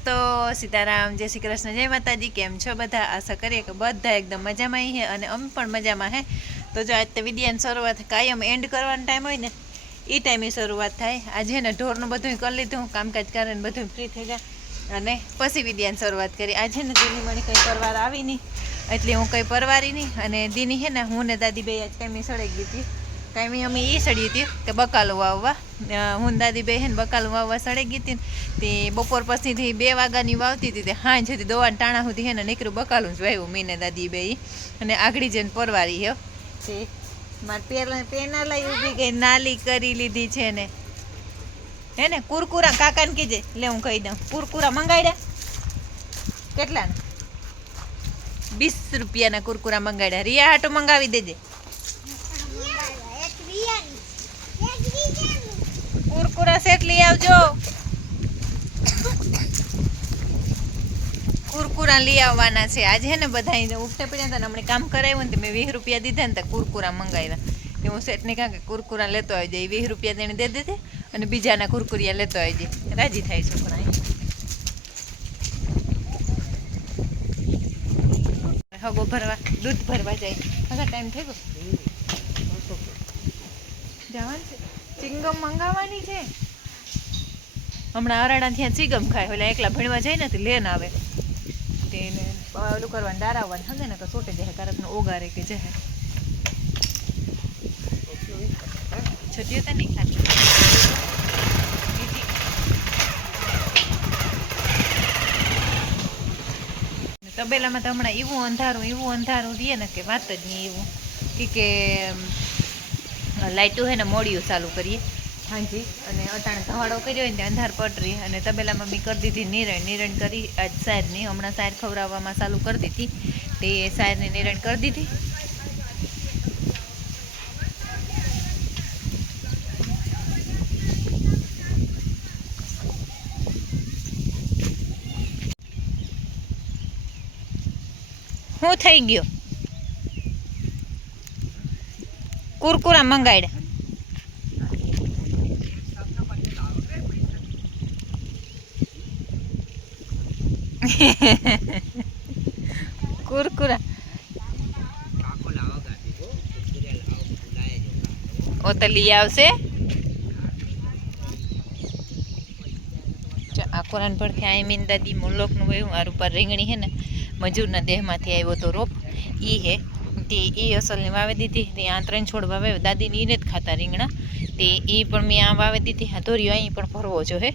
દોસ્તો, સીતારામ, જય શ્રી કૃષ્ણ, જય માતાજી। કેમ છો બધા? આશા કરીએ કે બધા એકદમ મજામાં હે અને અમે પણ મજામાં હે। તો જો આજ તો વિડિયાની શરૂઆત કાયમ એન્ડ કરવાનો ટાઈમ હોય ને એ ટાઈમે શરૂઆત થાય। આજે ને ઢોરનું બધું કરી લીધું, કામકાજ કરીને બધું ફ્રી થઈ ગયા અને પછી વિડિયાની શરૂઆત કરી। આજે ને દીની મને કંઈ પરવાર આવી નહીં એટલે હું કંઈ પરવારી નહીં અને દીની હે ને હું ને દાદી બે આજ કાંઈ સળાઈ ગઈ હતી। કાંઈ અમે એ સળી હતી કે બકાલું વાવવા, હું દાદી બે હે ને બકાલું વાવવા સળી ગઈ હતી ને તે બપોર પછીથી 2 વાગ્યાની વાવતી હતી તે હાંજ હતી દોવાના ટાણા સુધી હે ને નીકળ્યું બકાલું જ વાવ્યું મેં ને દાદી બે અને આગળી જઈને પરવારી હે તે મારી પેના લઈ ઊભી ગઈ નાલી કરી લીધી છે ને હે ને। કુરકુરા કાકાને કીજે લે હું કહી દઉં, કુરકુરા મંગાડ્યા કેટલાના? 20 રૂપિયાના કુરકુરા મંગાડ્યા। રિયા હાટું મંગાવી દેજે કુરકુરા સેટ લઈ આવજો, કુરકુરા લઈ આવવાના છે આજે હે ને બધા ઉઠે પડ્યા હતા ને હમણાં કામ કરાવ્યું ને મેં 20 રૂપિયા દીધા ને તો કુરકુરા મંગાવ્યા। હું સેટ ને કાં કે કુરકુરા લેતો આવી જાય, 20 રૂપિયા તેને દે દીધે અને બીજાના કુરકુરિયા લેતો આવી જાય, રાજી થાય છોકરા। હગો ભરવા દૂધ ભરવા જાય, હવે ટાઈમ થઈ ગયો જવાનું છે। ચિંગમ મંગાવવાની છે હમણાં અરાડા ત્યાં ચિંગમ ખાય, એટલે એકલા ભણવા જાય ને લેન આવે તેને ઓલું કરવાનું ડારાવવાનું સમજે ને તો સોટે જાય કારકને ઓગારે કે જાય છતીઓ તો નહીં ખાતી। તબેલામાં તો હમણાં એવું અંધારું રહીએ ને કે વાત જ નહીં। એવું કે લાઇટું હે ને મોડિયું ચાલુ કરીએ હાંજી અને અટાણે ધવાડો કર્યો હોય ને અંધાર પટરી અને તબેલામાં બી કરી દીધી નિરણ કરી આજ સાયરની હમણાં સાયર ખવડાવવામાં ચાલુ કરી દીધી તે સાયરની નિરણ કરી દીધી। શું થઈ ગયો? કુરકુરા મંગાડ્યા કુરકુરા ઓ તો લઈ આવશે। આ કોરાન પડખે આ મીન દાદી મુલોકનું વયું આ ઉપર રીંગણી હે ને મજૂરના દેહમાંથી આવ્યો તો રોપ એ હે તે એ અસલની વાવી દીધી તે આ 3 છોડ વાવે દાદીને એને જ ખાતા રીંગણા તે એ પણ મેં આ વાવી દીધી। આ ધોરીઓ અહીં પણ ભરવો જો હે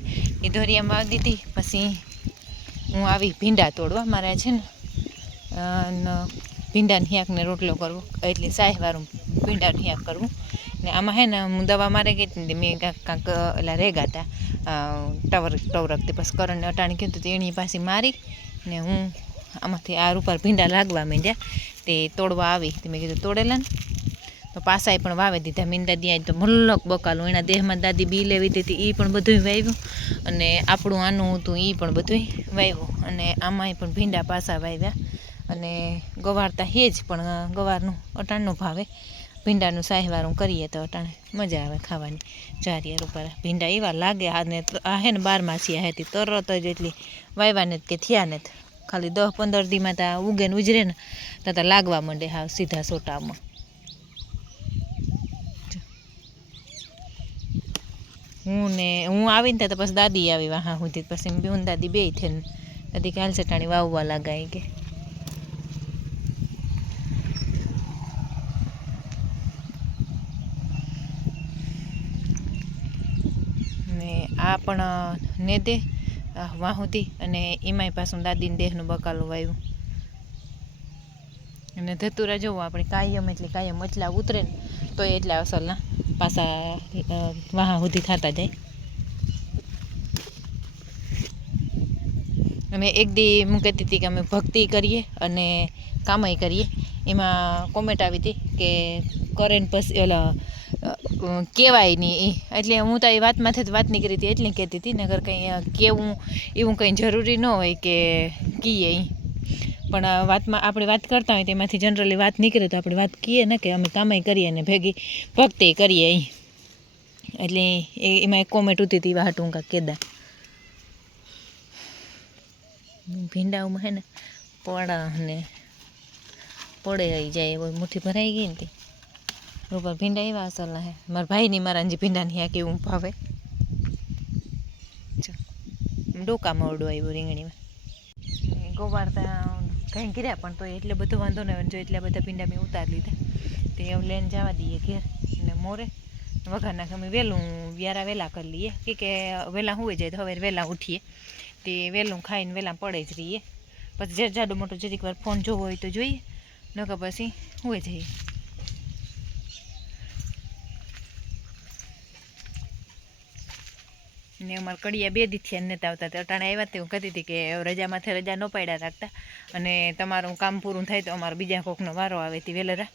એ ધોરીયામાં વાવી દીધી। પછી હું આવી ભીંડા તોડવા મારે છે ને ભીંડાને હિયાકને રોટલો કરવો એટલે સાહેવાળું ભીંડાને હિયાક કરવું ને આમાં હે ને હું દવા મારે ગઈ હતી મેં કાંક એટલે રેગા હતા ટવરકથી પછી કરણને અટાણી કીધું તો એની પાસે મારી ને હું આમાંથી આ ઉપર ભીંડા લાગવા માંડ્યા તે તોડવા આવી તે મેં કીધું તોડેલા ને તો પાસાએ પણ વાવી દીધા। મીન દાદી આજ તો મલ્લક બકાલું એના દેહમાં દાદી બી લેવી હતી એ પણ બધું વાવ્યું અને આપણું આનું હતું એ પણ બધું વાવ્યું અને આમાંય પણ ભીંડા પાસા વાવ્યા અને ગવારતા હે જ પણ ગવારનું અટાણનું ભાવે ભીંડાનું સાહેવારું કરીએ તો અટાણે મજા આવે ખાવાની। જારિયાર ઉપર ભીંડા એવા લાગે અને આ હે ને 12 હતી તરત જ એટલી વાવ્યા ને કે થયા ને ખાલી 10-15 દીમાં તો ઉગે ને ઉજરે ને તો લાગવા માંડે હા સીધા સોટામાં। હું આવીને તો પછી દાદી આવી વાહા સુધી પછી બેન દાદી બે થઈને દાદી કે હાલ ચટાણી વાવવા લાગાય કે ને આ પણ ને દે વાહુથી અને એમાંય પાછું દાદીને દેહનું બકાલું વાવ્યું અને ધતુરા જોવું આપણે કાયમ એટલે કાયમ એટલા ઉતરે ને તો એટલા અસલના પાછા વાહા સુધી થતા જાય। અમે એક દી હું કહેતી હતી કે અમે ભક્તિ કરીએ અને કામય કરીએ એમાં કોમેન્ટ આવી હતી કે કરે ને પછી ઓલા કહેવાય નહીં એટલે હું તો એ વાતમાંથી જ વાત નીકળી હતી એટલે કહેતી હતી નગર કંઈ કહેવું એવું કંઈ જરૂરી ન હોય કે કહીએ પણ વાતમાં આપણે વાત કરતા હોય તેમાંથી જનરલી વાત નીકળે તો આપણે વાત કહીએ ને કે અમે કામય કરીએ ને ભેગી ભક્તિ કરીએ એટલે એમાં એક કોમેન્ટ ઉતી હતી વાહટું કાંક કેદા ભીંડાઓમાં હે ને પડા ને પડે આવી જાય એવો મુઠ્ઠી ભરાઈ ગઈ ને તે ઉપર ભીંડા એવા અસલના હે મારા ભાઈની મારા જે ભીંડાની આ કેવું ભાવે ડોકા મોરડું આવ્યું રીંગણીમાં ગોવારતા કંઈ કર્યા પણ તો એટલે બધો વાંધો ન આવે જો એટલા બધા ભીંડા મેં ઉતારી લીધા તે એવું લઈને જવા દઈએ ઘેર અને મોરે વઘાર નાખે અમે વહેલું વ્યારા વહેલા કરી લઈએ કે વહેલા હોઈ જાય તો હવે વહેલા ઉઠીએ તે વહેલું ખાઈને વહેલા પડે જ રહીએ પછી જે જાડો મોટો જરીક વાર ફોન જોવો હોય તો જોઈએ નકર પછી હોઈ જઈએ ને અમારે કડિયા 2 દીથી નતા આવતા તો અટાણે આવ્યા તે હું કહેતી હતી કે રજામાંથી રજા ન પાડ્યા રાખતા અને તમારું કામ પૂરું થાય તો અમારો બીજા કોકનો વારો આવે તે વહેલા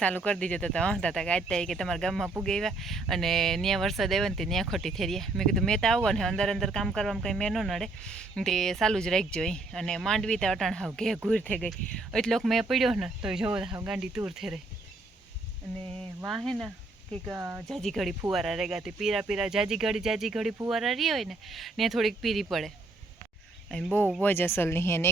ચાલુ કરી દીધો તો હસતા હતા કે આજ થાય કે તમારા ગામમાં પૂગી આવ્યા અને ત્યાં વરસાદ આવ્યો ને તે ત્યાં ખોટી થઈ રહ્યા મેં કીધું મેં તો આવવાનું અંદર અંદર કામ કરવામાં કંઈ મેં ન નડે તે ચાલુ જ રાખજો અને માંડવી તો અટાણ હાવ ઘે ઘૂર થઈ ગઈ એટલોક મેં પડ્યો ને તો જોવો હાવ ગાંડી તૂર થઈ રહી અને વાહે ને કંઈક જાજી ઘડી ફુવારા રેગાતી પીરા જાજી ઘડી ફુવારા રહી હોય ને ત્યાં થોડીક પીરી પડે અને બહુ જ અસલની હે ને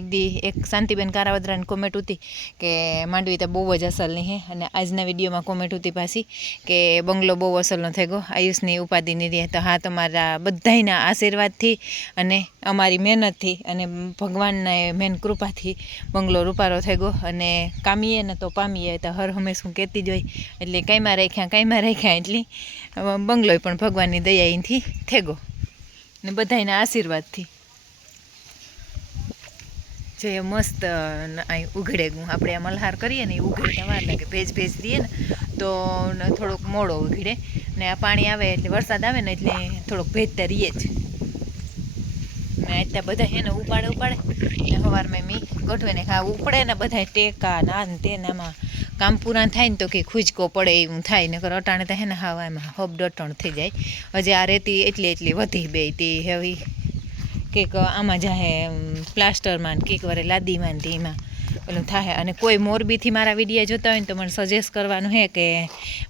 એક શાંતિબેન કારાવદરાની કોમેન્ટ હતી કે માંડવી તો બહુ જ અસલની હે અને આજના વિડીયોમાં કોમેન્ટ હતી પાછી કે બંગલો બહુ અસલનો થઈ ગયો આયુષની ઉપાધિની રહે તો હા તમારા બધાયના આશીર્વાદથી અને અમારી મહેનતથી અને ભગવાનના મેન કૃપાથી બંગલો રૂપારો થઈ ગયો અને કામીએ ને તો પામીએ તો હર હંમેશ હું કહેતી જ હોય એટલે કાંઈમાં રાખ્યા એટલી બંગલોય પણ ભગવાનની દયાથી થઈ ગયો ને બધાયના આશીર્વાદથી જે મસ્ત અહીં ઉઘડે ગું આપણે આ મલ્હાર કરીએ ને એ ઉઘડતા વાર લાગે ભેજ દઈએ ને તો થોડોક મોડો ઉઘડે ને આ પાણી આવે એટલે વરસાદ આવે ને એટલે થોડોક ભેજતા રહીએ જ ને અત્યારે બધા હે ને ઉપાડે ને સવારમાં મેં ગોઠવીને ઉપડે ને બધા ટેકા ના ને તેનામાં કામ પૂરા થાય ને તો કે ખુજકો પડે એવું થાય ને અટાણે તો હે ને હા એમાં હબ ડટણ થઈ જાય હજી આ રેતી એટલી વધી બે તે હવે કંઈક આમાં જાહે પ્લાસ્ટરમાં કંઈક વારે લાદીમાં ને એમાં પેલું થાય અને કોઈ મોરબીથી મારા વિડીયો જોતા હોય ને તો મને સજેસ્ટ કરવાનું હે કે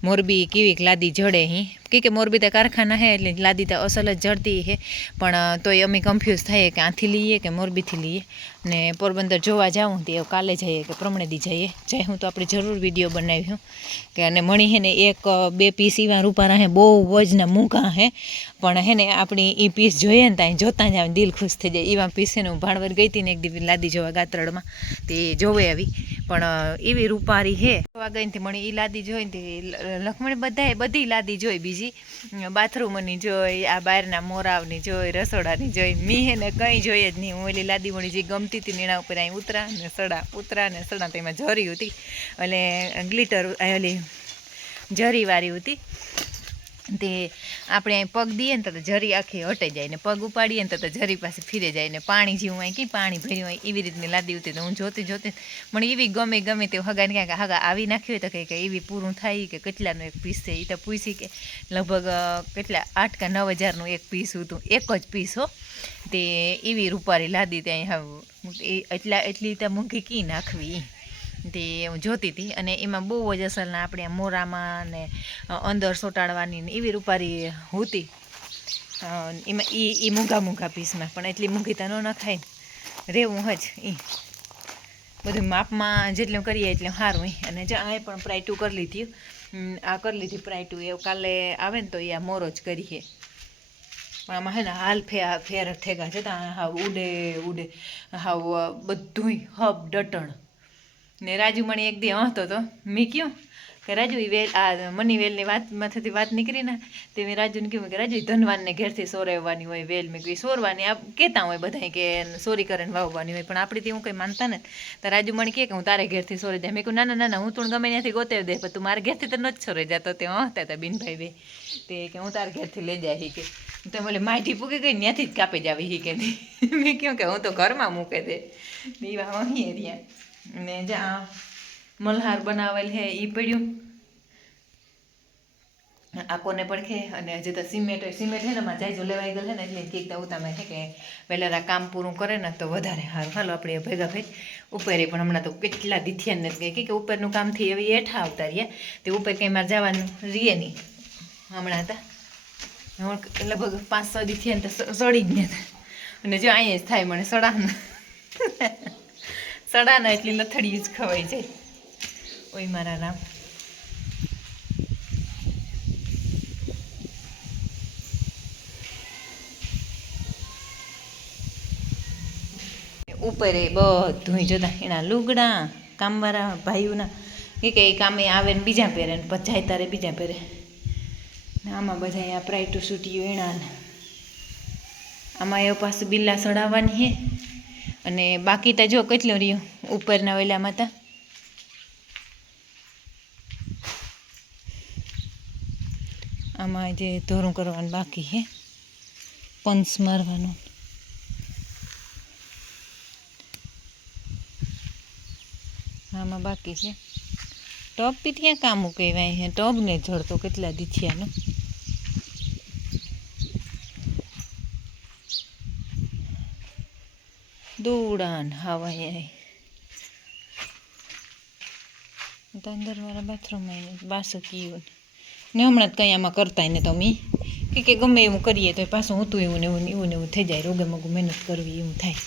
મોરબી કેવીક લાદી જડે અહીં કે મોરબી તો કારખાના હે એટલે લાદી તો અસલ જ જડતી હે પણ તોય અમે કન્ફ્યુઝ થઈએ કે આથી લઈએ કે મોરબીથી લઈએ ને પોરબંદર જોવા જાઉં તે કાલે જઈએ કે પ્રમણેદી જઈએ હું તો આપણે જરૂર વિડીયો બનાવ્યું કે અને મણી હે ને 1-2 પીસ એવા રૂપારા હે બહુ વજના મૂકા હે પણ હે ને આપણી એ પીસ જોઈએ ને ત્યાં જોતાં જ આવે દિલ ખુશ થઈ જાય એવા પીસ છે ને હું ભાણવર ગઈ હતી ને એક દિવસ લાદી જોવા ગાત્રડમાં તે જોવે આવી પણ એવી રૂપારી હે જોવા ગઈ ને મણી એ લાદી જોઈ ને તે લખમણી બધી લાદી જોઈ બીજી બાથરૂમની જોઈ આ બહારના મોરાવની જોઈ રસોડાની જોઈ મી હે ને કંઈ જોઈએ જ નહીં હું ઓલી લાદી મળી જે ગમતી હતી એના ઉપર અહીં ઉતરા ને સડા તેમાં જરી હતી એટલે ગ્લિટર ઓલી જરીવાળી હતી તે આપણે અહીં પગ દઈએ ને તો જરી આખી હટાઈ જાય ને પગ ઉપાડીએ ને તો જરી પાસે ફીરે જાય ને પાણી જેવું અહીં કંઈ પાણી ભર્યું હોય એવી રીતની લાદી ઉતી તો હું જોતી મને એવી ગમે તે હગાને ક્યાંક હગા આવી નાખ્યું હોય તો કંઈક એવી પૂરું થાય કે કેટલાનું એક પીસ છે એ તો પૂછી કે લગભગ કેટલા 8 કે 9 હજારનું એક પીસ હતું એક જ પીસ હો તે એવી રૂપારી લાદી ત્યાં એટલી ત્યાં મૂંઘી કી નાખવી તે હું જોતી હતી અને એમાં બહુ જ અસલના આપણે મોરામાં ને અંદર સોટાડવાની ને એવી રૂપારી હતી એમાં એ મૂંઘા પીસમાં પણ એટલી મૂંઘી તો ન નખાય ને રહેવું જ એ બધું માપમાં જેટલું કરીએ એટલે સારું અને જો આ પણ પ્રાઇટું કરી લીધી આ કરી લીધી પ્રાઇટું એ કાલે આવે ને તો એ આ મોરો જ કરીએ પણ આમાં હે ને હાલ ફેર થેગા છે હાવ ઉડે હાવ બધું હબ ડટણ ને રાજુ મણી એક દી હસતો હતો મેં કહ્યું કે રાજુ એ વેલ આ મની વેલની વાતમાંથી વાત નીકળી ને તે મેં રાજુને કહ્યું કે રાજુ ધનવાનને ઘેરથી સોરાવવાની હોય વેલ મેં કહ્યું સોરવાની આ કહેતા હોય બધા કે સોરી કરીને વાવવાની હોય પણ આપણે હું કંઈ માનતા ને તો રાજુ મણી કહે કે હું તારે ઘેરથી સોરી જાય મેં કહ્યું ના હું તું ગમે ત્યાંથી ગોતે દે પણ તું મારે ઘેરથી તો નથી સોરાઈ જતો તે હસતા હતા બિનભાઈ બે તે કે હું તારે ઘેરથી લઈ જાય હી કે તો બોલે માઠી પૂકી ગઈ ત્યાંથી જ કાપી જ આવી હી કે મેં કહ્યું કે હું તો ઘરમાં મૂકે દે એવા અહીં રહ્યા ને જ્યાં મલ્હાર બનાવેલ હે એ પડ્યું આ કોને પડખે અને હજી તો સિમેન્ટ હે ને માં જાયજો લેવાઈ ગયેલ હે ને એટલે કંઈક ઉતામે છે કે પહેલાં કામ પૂરું કરે ને તો વધારે સારું હાલો આપણે ભેગા ઉપર પણ હમણાં તો કેટલા દીથિયાન નથી ગઈ કે ઉપરનું કામથી એવી હેઠા આવતા રહ્યા તે ઉપર કંઈ મારે જવાનું રહીએ નહીં હમણાં હતા લગભગ 5-6 દીથિયાન તો સડી જ ને અને જો અહીંયા જ થાય મને સડાનું સડાના એટલી લથડી જ ખવાઈ જાય. ઓય મારા રામ. ઉપર એ બધું જોતા એના લુગડા કામવાળા ભાઈઓના કે એ કામે આવે ને બીજા પહેરે ને પછી જાય તારે બીજા પહેરે. આમાં બધા આ પ્રાઇટુ સૂટીઓ એણા ને આમાં એ પાછું બિલ્લા સડાવવાની હે. અને બાકી તો જો કેટલો રહ્યો ઉપરના ઓલામાં તા આમાં જે ધોરું કરવાનું બાકી હે, પંચ મારવાનું. આમાં બાકી છે. ટોપ બી ત્યાં કામ કહેવાય હે, ટોપ ને જડતો કેટલા દીથિયાનું. દોડાન હવાય અંદરવાળા બાથરૂમમાં બાસકીઓ ને હમણાં જ કંઈ આમાં કરતા ને તમે કે ગમે એવું કરીએ તો પાછું હતું એવું ને એવું થઈ જાય. રોગે મોગું મહેનત કરવી એવું થાય.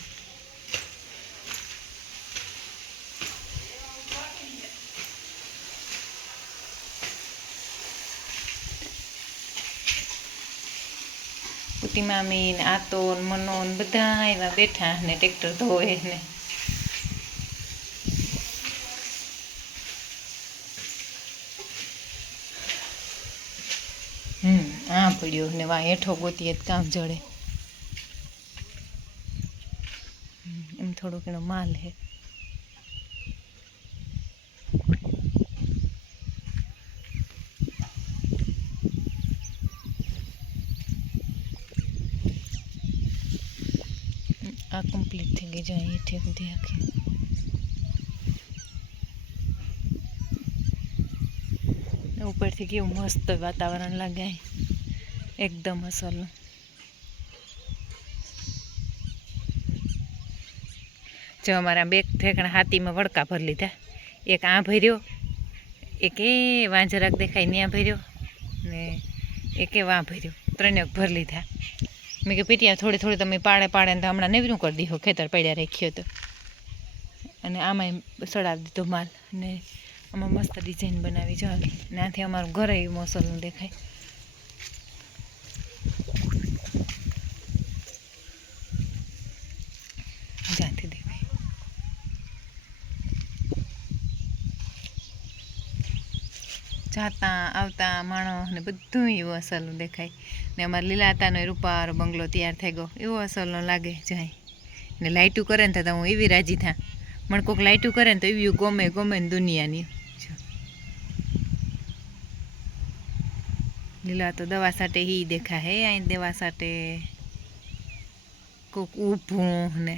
પુતી મામી ને આતો મનો બધા એવા બેઠા ને ટ્રેક્ટર ધોવે ને આ પડ્યો ને વા હેઠો ગોતીએ કામ જડે એમ થોડોક એનો માલ હે. આ કમ્પ્લીટ થઈ ગઈ જાય એઠે બધી આખી. ઉપરથી કેવું મસ્ત વાતાવરણ લાગે એકદમ અસલનું. જો અમારા બે ઠેકાણા હાથીમાં વડકા ભરી લીધા. એક આ ભર્યો, એક એ વાં જરાક દેખાય ત્યાં ભર્યો ને એક એ વાં ભર્યો. ત્રણેક ભરી લીધા. મેં કે પીટિયા થોડી થોડી તમે પાડે ને તો હમણાં નેવરું કરી દીધો, ખેતર પડ્યા રાખ્યો તો. અને આમાં સડાવી દીધો માલ ને આમાં મસ્ત ડિઝાઇન બનાવી જો ને આથી અમારું ઘરે મોસલનું દેખાય. જ્યાંથી દેખાય જાતા આવતા માણસ ને બધું એવું અસલનું દેખાય. ને અમારે લીલાતાનો રૂપારો બંગલો તૈયાર થઈ ગયો એવો અસલનો લાગે જાય. ને લાઇટું કરે ને તો હું એવી રાજી થા. મને કોઈક લાઇટું કરે ને તો એવી ગમે ને દુનિયાની. લીલા તો દવા સાટે હી દેખા હે અહીં દવા સાટે કોક ઊભું ને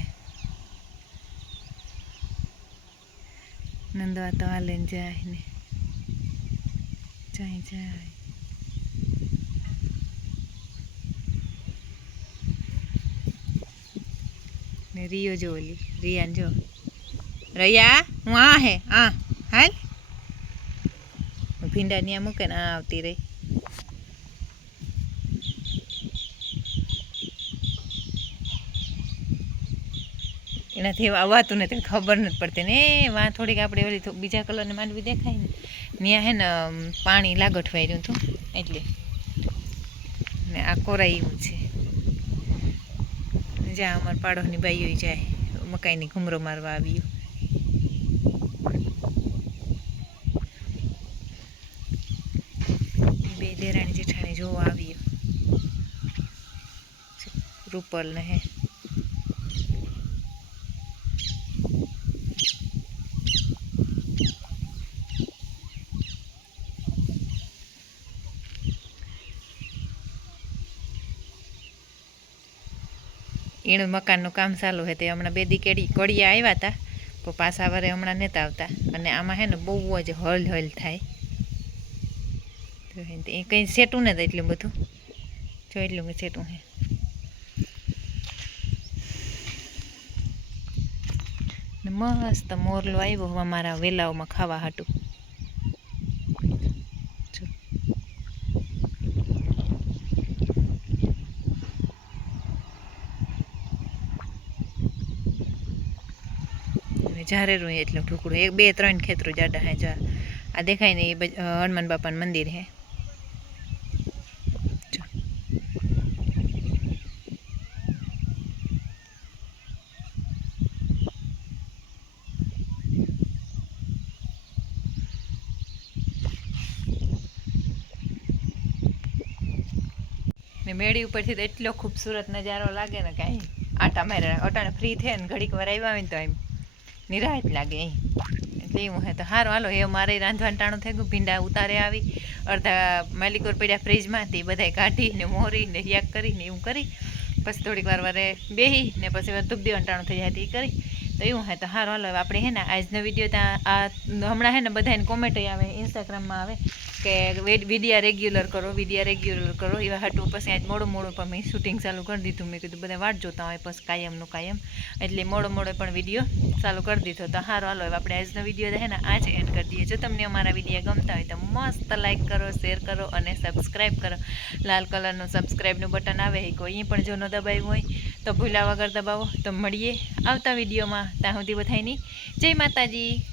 નંદવા તો હાલે ને જાય ને જાય. ને રિયો જો ઓલી રિયાને જો રૈયા હું આ હે આ હાલ ભીંડા ત્યાં મૂકે ને આ આવતી રહી. એનાથી અવાતું ને તેને ખબર નથી પડતી ને વાં થોડીક આપણે ઓલી બીજા કલરની માંડવી દેખાય ને ત્યાં હે ને પાણી લાગઠવાઈ રહ્યું હતું એટલે ને આ કોરાઈ એવું છે. જ્યાં અમારા પાડોશની બાઈઓ જાય મકાઈની ઘૂમરો મારવા આવ્યું. બે દેરાણી જેઠાણી જોવા આવ્યો રૂપલ ને હે. એનું મકાનનું કામ ચાલુ છે તે હમણાં બે દી કડિયા આવ્યા હતા પણ પાછા વરે હમણાં નહોતા આવતા. અને આમાં હે ને બહુ જ હલ થાય એ કંઈ સેટું નથી એટલું બધું જો એટલું કંઈ સેટું હે. ને મસ્ત મોરલો આવ્યો અમારા વેલાઓમાં ખાવા હાટું. ઝારેરું એટલું ઢુકડું 1-2-3 ખેતરો જાડા હે જા આ દેખાય ને એ હનુમાન બાપાનું મંદિર હે ને મેળી ઉપરથી તો એટલો ખૂબસૂરત નજારો લાગે ને કાંઈ આટા માર્યા અટાણે ફ્રી થયા ને ઘડીક વાર આવ્યા હોય ને તો એમ નિરાહત લાગે અહીં એટલે એવું હે તો સારું હાલો એ મારે રાંધવાનું ટાણું થઈ ગયું ભીંડા ઉતારે આવી અડધા માલિકોર પડ્યા ફ્રીજમાં તે બધાય કાઢીને મોરીને યાક કરીને એવું કરી પછી થોડીક વાર વારે બેહી ને પછી ધૂપ દેવાનું ટાણું થઈ જાય તે કરી તો એવું હે તો સારું હાલો આપણે હે ને આજનો વિડીયો ત્યાં આ હમણાં હે ને બધાને કોમેન્ટ આવે ઇન્સ્ટાગ્રામમાં આવે કે વિડીયા રેગ્યુલર કરો એવા હાટું પછી આજ મોડું પણ મેં શૂટિંગ ચાલુ કરી દીધું મેં કીધું બધા વાટ જોતા હોય પછી કાયમ એટલે મોડો પણ વિડીયો ચાલુ કરી દીધો તો સારું હાલો હવે આપણે આજનો વિડીયો છે ને આજે એન્ડ કરી દઈએ જો તમને અમારા વિડીયો ગમતા હોય તો મસ્ત લાઈક કરો શેર કરો અને સબસ્ક્રાઈબ કરો લાલ કલરનું સબસ્ક્રાઈબનું બટન આવે કોઈ પણ જો ન દબાવ્યું હોય તો ભૂલા વગર દબાવો તો મળીએ આવતા વિડીયોમાં ત્યાં સુધી બધાયની જય માતાજી.